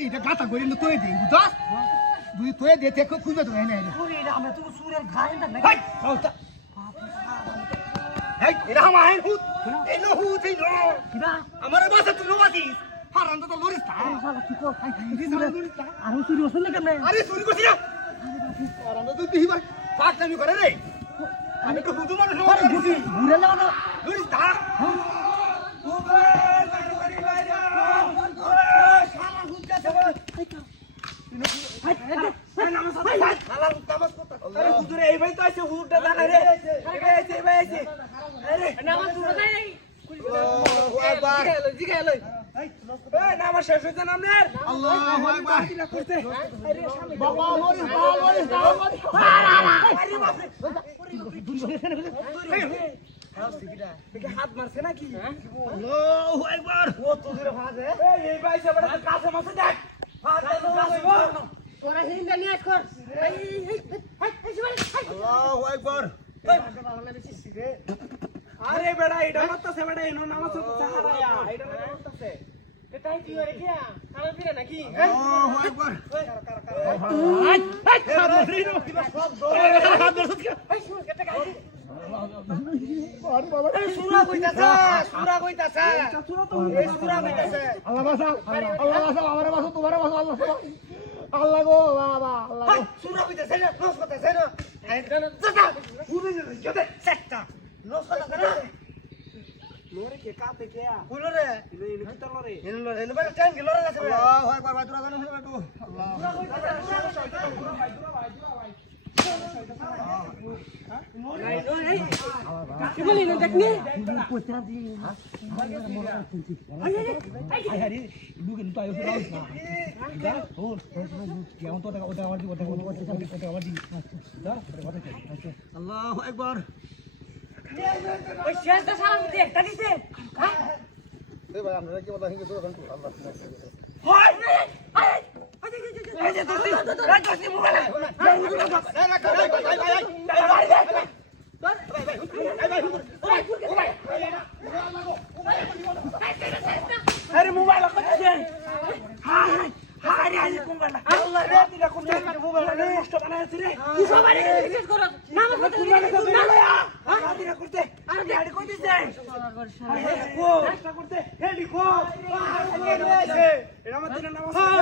এটা গাতা করে তুই দিই বুঝছস দুই তুই দে তে খুঁজে তো এনে আমরা তো সুরের ঘাড় না ভাই এই এটা আমার হুত এই নো হুত এই নো কিবা আমার বাসা তুই বাসিস হারান তো লরিস তা শালা কি কর খাই আর চুরি হচ্ছে না কেমনে আরে চুরি করছিস না হারান তো তুই ভাই পাক নামি করে রে আমি তো হুদু মানুষ আরে বুঝি ঘুরে লাগা তো লরিস তা হাত মারছে নাকি একবার তোরা হিন্দা নিয়ে কর আল্লাহু আকবার আরে বেড়া এটা মারতাছে বেড়া এনো নামাজ পড়তে হারায়া এটা মারতাছে এটাই কি করে কি খানা পিরে নাকি আল্লাহু আকবার সুরা কইতাছে আল্লাহ বাঁচাও আমারে বাঁচাও তোমারে বাঁচাও আল্লাহ আল্লাহ গো বাবা আল্লাহ গো সুরা কইতাছে না নস করতেছে না জাতা উড়ে যেতে সেটটা নস করতেছে না লোরে কে কাতে কে কুলরে ইলে কিতা লোরে এনে বাই টাইম গেল রে আল্লাহু আকবার ভাই তোরা জানো বেটু আল্লাহ কি বলি না দেখনি আল্লাহু আকবার ওই শেষটা সালাম দিতে একটা দিতে এই ভাই আমরা কি বলা হিঙ্গে তোরা জানো আল্লাহ হয় এই যে দোস্তি এই দোস্তি মোবাইল আরে মোবাইল হায় হায় মোবাইল আল্লাহ রে দিলা কোন মোবাইল নষ্ট বানাইছে রে কি সবাই রিকোয়েস্ট করো নাম করতে না দিলা করতে আরে গাড়ি কই দিছে কো চেষ্টা করতে হে লিখো এটা আমার দিনের নাম আছে